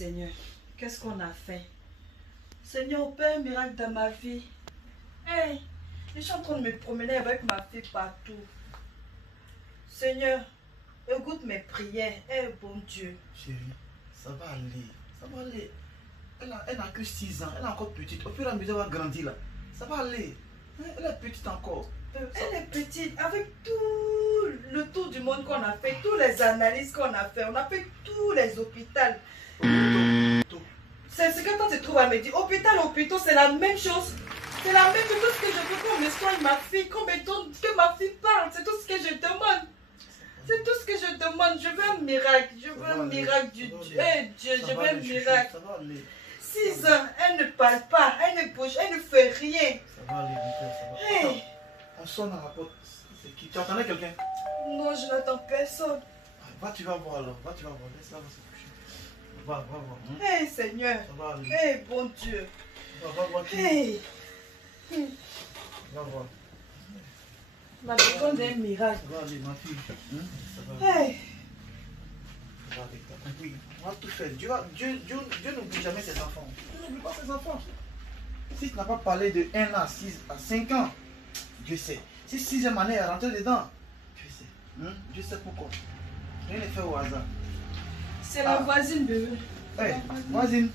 Seigneur, qu'est-ce qu'on a fait? Seigneur, opère un miracle dans ma vie. Hey, je suis en train de me promener avec ma fille partout. Seigneur, écoute mes prières. Eh, bon Dieu. Chérie, ça va aller. Ça va aller. Elle n'a que 6 ans. Elle est encore petite. Au fur et à mesure, elle va grandir là. Ça va aller. Elle est petite encore. Elle est petite. Avec tout le tour du monde qu'on a fait, toutes les analyses qu'on a fait, on a fait tous les hôpitaux. C'est ce que toi tu trouves à me dire. Hôpital, c'est la même chose. C'est la même chose que je veux qu'on me soigne ma fille, qu'on me donne, que ma fille parle. C'est tout ce que je demande. C'est tout ce que je demande. Je veux un miracle. Je veux un miracle du Dieu. Eh Dieu, je veux un miracle. 6 ans, elle ne parle pas, elle ne bouge, elle ne fait rien. Ça va aller, ça va. Hey. On sonne à la porte. C'est qui? Tu entendais quelqu'un? Non, je n'attends personne. Va, tu vas voir alors. Va, tu vas voir. Laisse-la se coucher. Va voir. Hey Seigneur. Ça va aller. Hey bon Dieu. Va voir qui. Hey. Va voir. Ma besoin d'un miracle. Ça va aller, ma fille. Ça va aller. Hey. Ça va aller. T'as compris? On va tout faire. Dieu n'oublie jamais ses enfants. Dieu n'oublie pas ses enfants. Si tu n'as pas parlé de 1 à 5 ans, Dieu sait. Si 6e année est rentrée dedans, Dieu sait. Dieu sait pourquoi. Rien n'est fait au hasard. C'est la voisine, bébé. Hey, voisine.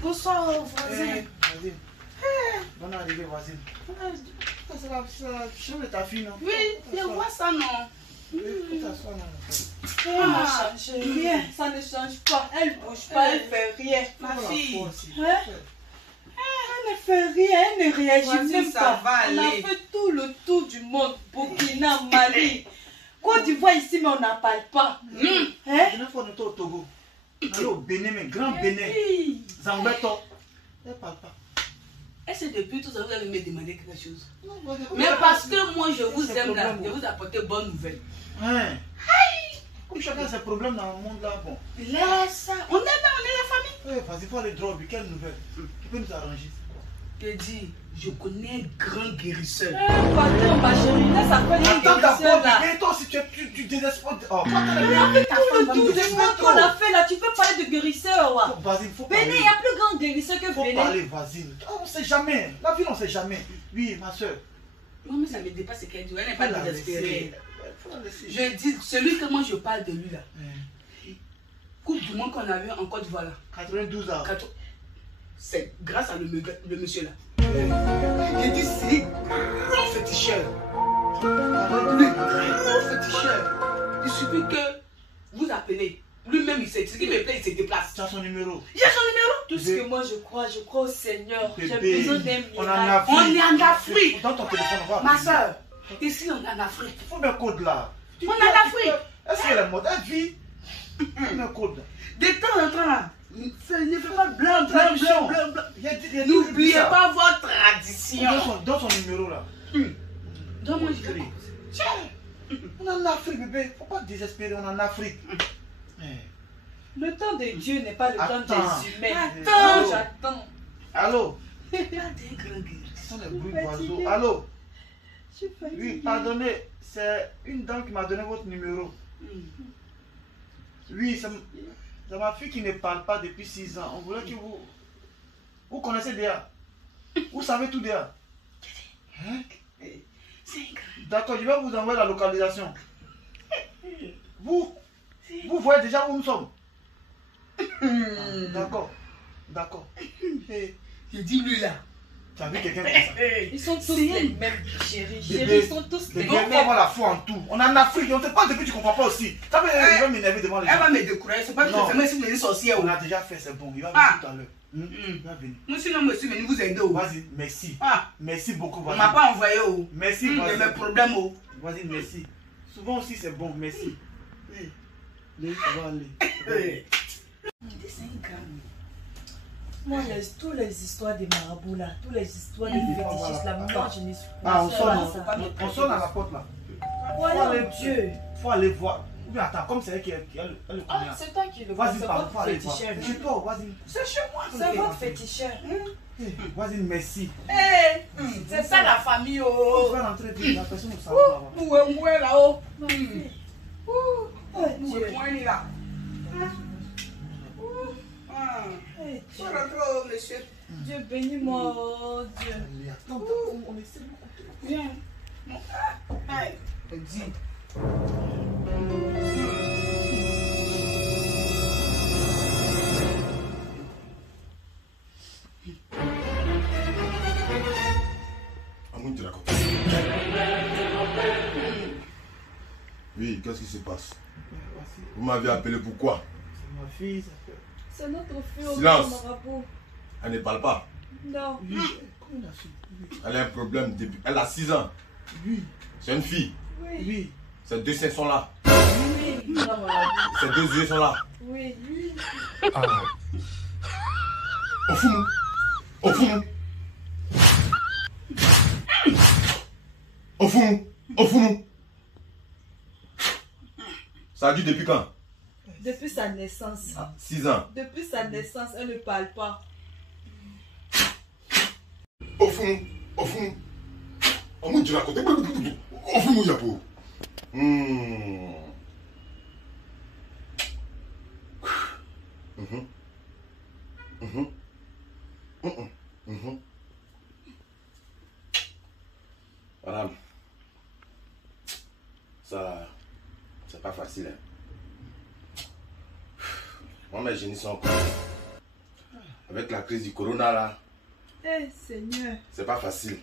Bonsoir, voisine. Voisine. Bonne arrivée, voisine. C'est la chambre de ta fille, non? Oui, je vois ça, non? Elle n'a changé rien, ça ne change pas. Elle ne bouge pas, elle ne fait rien. Ma fille. Elle ne fait rien, elle ne réagit même pas. On a fait tout le tour du monde. Burkina, Mali. Côte d'Ivoire ici, mais on n'en parle pas. La dernière fois, on était au Togo. On est au Bénin, mais grand Bénin. Zambeto. Elle ne parle pas. Est-ce que depuis tout ça, vous allez me demander quelque chose? Mais parce que moi, je vous aime là, je vous apporter bonne nouvelle. Comme chacun a ses problèmes dans le monde là, bon. Laisse ça. On est là, on est la famille. Vas-y, il faut aller droit. Quelle nouvelle? Tu peux nous arranger? Je dis, je connais un grand guérisseur. Pardon, ma chérie, laisse à faire un guérisseur là. Mais toi, si tu désespères. Mais avec tout le tour du monde qu'on a fait là, tu peux parler de guérisseur. Vas-y, il faut parler. Bénin, il y a plus grand guérisseur que Bénin. Il faut parler, vas-y. On ne sait jamais. La vie, on ne sait jamais. Oui, ma soeur. Non, mais ça me dépasse ce qu'elle dit. Elle n'est pas désespérée. Je dis, celui que moi je parle de lui là. Coupe du monde qu'on a vu en Côte d'Ivoire là. 92 ans. C'est grâce à le monsieur là. Je dis, c'est grand féticheur. Le grand féticheur. Il suffit que vous appelez. Lui-même, il sait. Ce qui me plaît, il se déplace. Tu as son numéro. Il a son numéro. Tout ce que moi je crois au Seigneur. J'ai besoin d'un miracle. On est en Afrique. Dans ton téléphone, va. Ma soeur, ici on est en Afrique. Il faut bien code là. On est en Afrique. Est-ce qu'elle est morte? Elle vit. Un code. De temps en temps là. Ne fais pas blanc. N'oubliez pas votre tradition. Dans son numéro là. Donne-moi je on est en Afrique, bébé. Faut pas désespérer, on est en Afrique. Le temps de Dieu n'est pas le temps des humains. Attends. J'attends. Allô? Regardez, grand guerrier. Ce sont les bruits d'oiseaux. Allô? Oui, pardonnez. C'est une dame qui m'a donné votre numéro. Oui, c'est ma fille qui ne parle pas depuis 6 ans. On voulait que vous connaissez déjà. Vous savez tout déjà. D'accord, je vais vous envoyer la localisation. Vous voyez déjà où nous sommes. D'accord. Je dis lui là. Tu as vu quelqu'un comme ça? Ils sont tous les mêmes, chérie. Ils sont tous les mêmes. Il faut avoir la foi en tout. On est en Afrique, on ne sait pas depuis, tu ne comprends pas aussi. Ça veut dire qu'il va m'énerver devant les gens. Elle va me décourager, c'est pas que je fais si vous êtes sorcière. On a déjà fait, c'est bon. Il va venir tout à l'heure. Il va venir. Moi, sinon, monsieur, mais vous aidez. Vas-y, merci. Merci beaucoup. On ne m'a pas envoyé. Merci. Il y a mes problèmes. Vas-y, merci. Souvent aussi, c'est bon, merci. Oui, ça va aller. C'est un grand. Moi, toutes les histoires des marabouts là, toutes les histoires des fétichistes là, moi je ne suis pas. On sonne à la porte là. Voilà, Dieu. Faut aller voir. Ou bien attends, comme c'est elle qui a le connaît. C'est toi qui le vois. Vas-y, parle, faut aller voir. C'est chez toi, vas-y. C'est chez moi. C'est votre féticheur. Vas-y, merci. C'est ça la famille. On va rentrer vite, la personne nous savent. Où est là-haut? Dieu. Où est là? Eh, Faut Dieu. rentrer, oh, monsieur. Dieu bénis-moi, oh Dieu. Allez, attends, on essaie de... Viens. Aïe. Dis. Amour de la côte. Oui, qu'est-ce qui se passe? Vous m'avez appelé pourquoi? C'est ma fille, ça fait... C'est notre fille au Silence. marabout. Elle ne parle pas. Non. Oui, comment la fille? Oui. Elle a un problème depuis... Elle a 6 ans. Oui, C'est une fille. Oui. oui. Ses deux seins sont là. Oui. Ses deux yeux sont là. Oui. Oui. Au fou. Au fou. Au fou. Au fou. Ça a dû depuis quand? Depuis sa naissance. 6 ans. Depuis sa naissance, elle ne parle pas. Au fou. Au fou. Amour de la côte. Au fou, Yapo. Madame, ça, c'est pas facile. Hein. Moi, mes génies sont encore. Avec la crise du corona là, Eh Seigneur. c'est pas facile.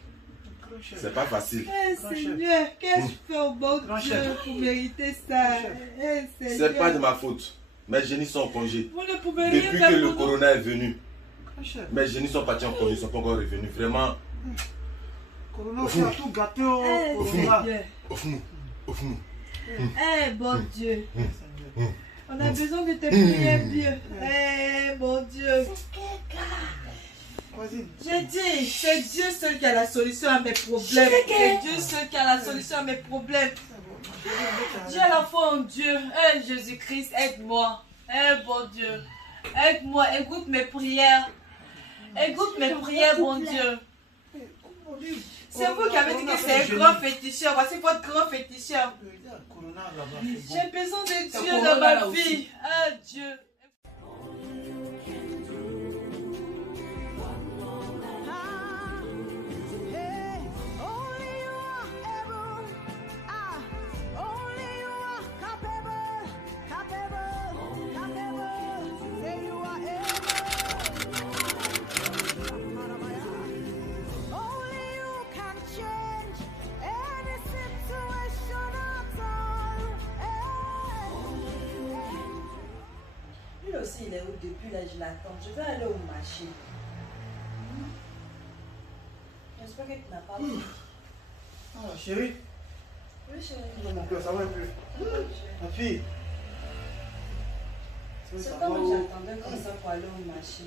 Grand chef. C'est pas facile. Eh Grand Seigneur, qu'est-ce que je fais au bon Grand Dieu chef. pour mériter ça? Grand Eh C'est Seigneur. pas de ma faute. Mes génies sont en congé. Vous ne pouvez rien Depuis faire que le pour nous. corona est venu, Grand chef. mes génies sont partis en congé, ils ne sont pas encore revenus. Vraiment, Corona, tu as tout gâté au Eh Corona. Seigneur. au fond, au fond. Eh bon Dieu. Seigneur. On a besoin de tes prières, Dieu. Eh mon Dieu. Vas-y. J'ai dit, c'est Dieu seul qui a la solution à mes problèmes. C'est Dieu seul qui a la solution à mes problèmes. J'ai la foi en Dieu. Eh Jésus-Christ, aide-moi. Eh bon Dieu. Aide-moi, écoute mes prières. Écoute mes prières, bon Dieu. C'est vous qui avez dit que c'est un grand féticheur. Voici votre grand féticheur. Corona là-bas, c'est bon. J'ai besoin de C'est Dieu Corona dans ma là vie. aussi. Ah Dieu. Lui aussi, il est où depuis là, je l'attends. Je vais aller au marché. J'espère que tu n'as pas vu. Ah, chérie. Oui, chérie. Non, mon cœur, ça va un peu. Ma fille. Ça C'est va comme où? j'attendais comme ça pour aller au marché.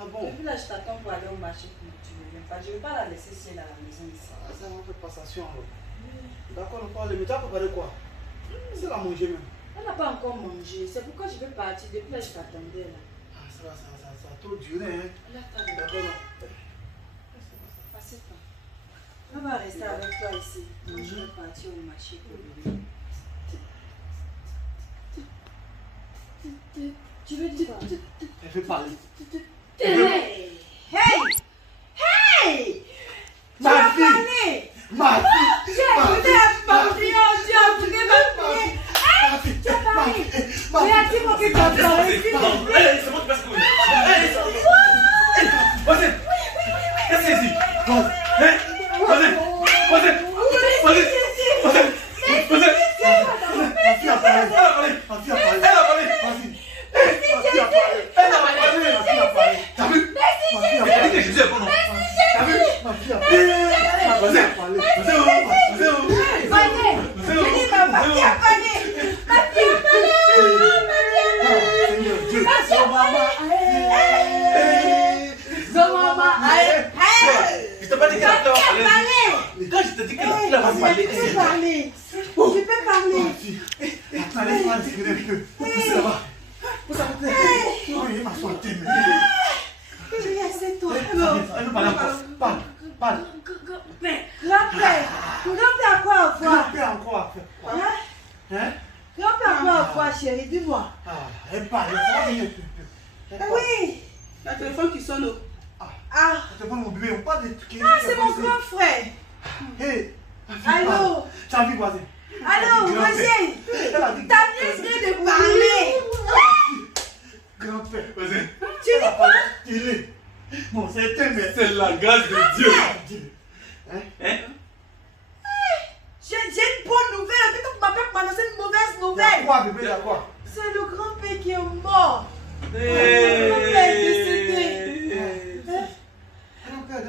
Ah bon? Depuis là, je t'attends pour aller au marché pour que tu ne viennes pas. Je ne vais pas la laisser seule à la maison ici. Ah, ça va faire passation alors. D'accord, on parle. Mais tu as préparé quoi? C'est la manger même. Elle n'a pas encore mangé. C'est pourquoi je vais partir. Depuis là, je t'attendais là. Ah, ça a trop duré, hein. Elle attend. D'accord, non. Assieds-toi. On va rester avec toi ici. Moi, je vais partir au marché pour le Tu veux dire quoi? Elle fait parler. Hey! Hey! Hey! Ma fille! Ma fille! Écoutez ma prière, Dieu, écoutez ma prière. Ma fille! Ma fille! Ma Mais fille! dis-moi que tu as parlé. C'est bon, tu passes quoi? Vas-y! Qu'est-ce que c'est ici? Vas-y! Ma fille a parlé! Ma fille a parlé! Vas-y! Ma fille a parlé! Ma fille a parlé! T'as vu? Ma fille a T'as dit parlé! que Jésus est bon, non? T'as vu? Ma fille a parlé! Ma fille a parlé! Seigneur Dieu! Je t'ai pas dit qu'elle a parlé. Quand je te dis qu'elle a parlé, Tu peux parler. Ma fille! Attends, laisse-moi respirer un peu. Poussez là-bas. Poussez à côté. Oh, il m'a sauté. Assieds-toi. Elle veut parler encore. Parle. Grand-père. Grand-père à quoi avoir? Elle a encore à faire. Hein? Grand-père à quoi avoir, chérie? Dis-moi. Ah, elle parle. Ça va venir un peu. Elle parle. Oui. Il y a le téléphone qui sonne. Ah, Téléphone mon bébé, on parle de... c'est mon grand frère. Hé, Allô? tu as envie, voisin? Allô, Roger? Ta nièce vient de parler. Grand-père. Vas-y. Tu dis quoi? Il est. Bon, c'est un mais... C'est la grâce de Dieu. Hein? J'ai une bonne nouvelle. Peut-être que tu m'appelles pour m'annoncer une mauvaise Il y a nouvelle. quoi, bébé, il y a quoi? C'est le grand-père qui est mort.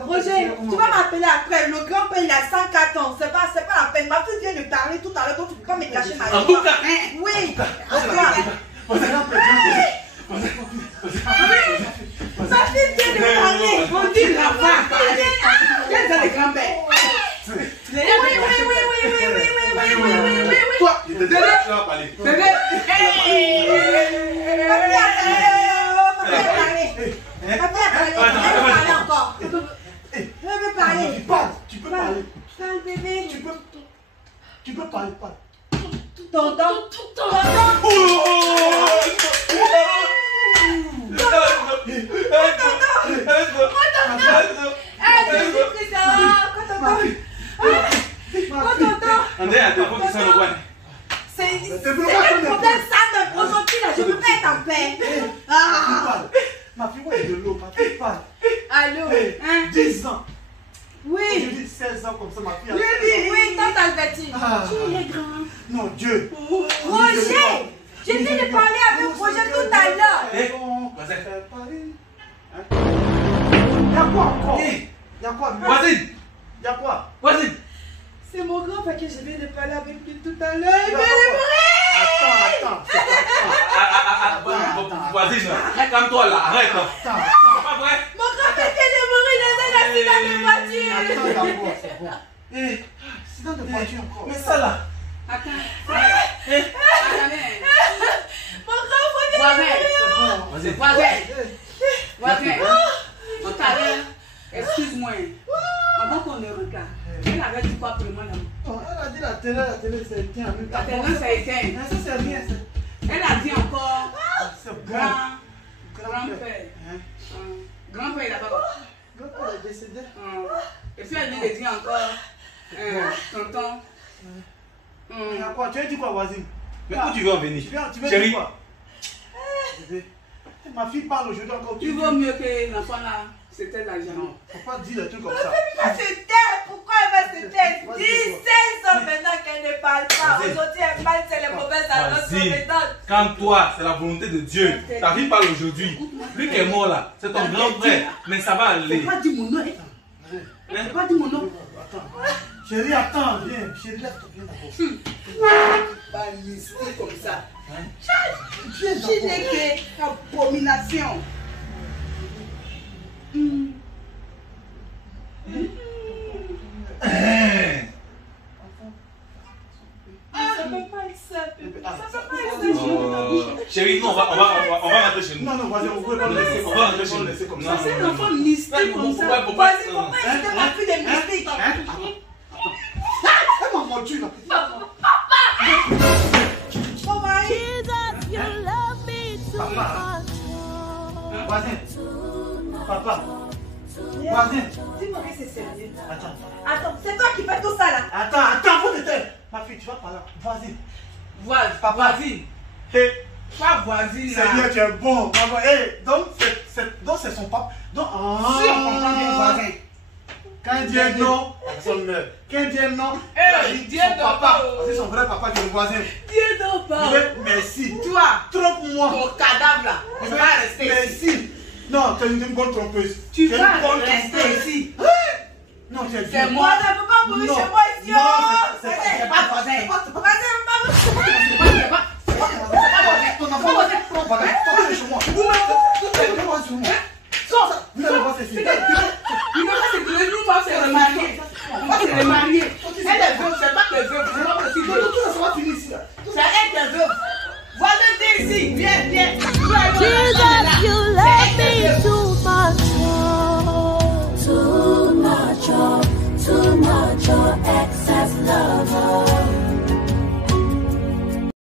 Roger, tu vas m'appeler après. Le grand-père, il a 104 ans. C'est pas la peine. Ma fille vient de parler tout à l'heure, donc tu ne peux pas me cacher ma En tout cas, oui. Ma fille vient de parler. On dit la voix parler. Quel est le grand-père? Oui. Toi, tu vas parler. bébé. Ma fille a parlé encore. Elle veut parler. Tu peux parler. Parle, bébé. Tu peux parler, parle. Tonton. C'est le problème ça aujourd'hui là, je ne peux pas être en paix. Ah. Ma fille, ouais, de l'eau, ma fille parle. Allô? 10 ans. Je Oui. dis 16 ans comme ça, ma fille. Oui, tante Albertine. Ah. Tu es grand. Non, Dieu. Roger, je viens de parler avec Roger tout à l'heure. Il y a quoi encore? Il y a quoi? Voisine. Il y a quoi? Voisine. C'est mon grand-père que je viens de parler avec lui tout à l'heure. Il vient de mourir. Attends. Voisine, calme-toi là, arrête. C'est Attends. pas vrai. Mon grand-père vient de mourir dans un accident de voiture. Attends d'abord, c'est bon. Accident de voiture encore. Mais ça là. Attends. Mon grand-père vient de mourir. Voisin. Tout à l'heure, excuse-moi. Avant qu'on ne regarde, elle avait dit quoi pour moi là? Elle a dit la télé c'est éteint. La télé c'est éteint. Ça c'est rien. Elle a dit encore C'est bon. grand-père. Grand-père, il a pas quoi? Grand-père est décédé. Et puis elle vient de dire encore tonton. Il y a quoi? Tu as dit quoi, voisine? Mais où tu veux en venir? Tu veux Chérie. dire quoi? Bébé, ma fille parle aujourd'hui encore. Tu vaut mieux que l'enfant là, c'était l'argent. Non, faut pas dire des trucs comme ça. Elle va se taire. Pourquoi elle va se taire? 16 ans maintenant qu'elle ne parle pas. Aujourd'hui, elle parle, c'est les mauvaises annonces compétentes. Calme-toi, c'est la volonté de Dieu. Ta fille parle aujourd'hui. Lui qui est mort là, c'est ton grand frère. Mais ça va aller. Pas dire mon nom. Pas dire mon nom. Attends. Chérie, attends, viens. Chérie, lève-toi, viens d'abord. Pas mystique comme ça. Viens Tu d'abord. n'es qu'abomination. Ça peut pas être ça, bébé. Ça peut pas être ça. Chérie, nous on va rentrer chez nous. Non, voisin, on peut pas le laisser comme ça. On peut le laisser comme ça. C'est un enfant mystique comme ça. Vas-y, pourquoi c'était ma fille de mystique? Elle m'a mordu là. Mon mari. Papa. Voisin. Dis-moi que c'est sérieux. Attends. Attends, c'est toi qui fais tout ça là. Attends, faut te taire. Ma fille, tu vas par là. Vas-y. Voisine. Hé, Pas voisine là. Seigneur, tu es bon. Maman, hé, donc c'est son papa. Donc, Si on comprend bien voisin. Quand il dit non, la personne meurt. Quand il dit non, Eh, il dit Dieu son donc papa. pas. C'est son vrai papa qui est le voisin. Dieu donc pas. Merci. Toi, Trompe-moi. ton cadavre là, tu vas rester ici. Merci. Non, tu es une bonne trompeuse. Tu es vas une bonne rester trompeuse. ici. Non, tu es C'est bien. moi. On ne peut pas mourir Non. chez moi ici. Non, Oh, c'est C'est pas voisin. Vas-y, on va mourir. C'est pas Ton enfant va être trop bagage. Toi, chez moi. Tu vas chez moi. Vous allez voir ceci. Il va se dire, nous, on va se remarier. On va se remarier. Elle est veuve, c'est pas que veuve. C'est pas possible. Tout ça va finir ici là. C'est elle qui est veuve. Voilà, viens ici. Viens.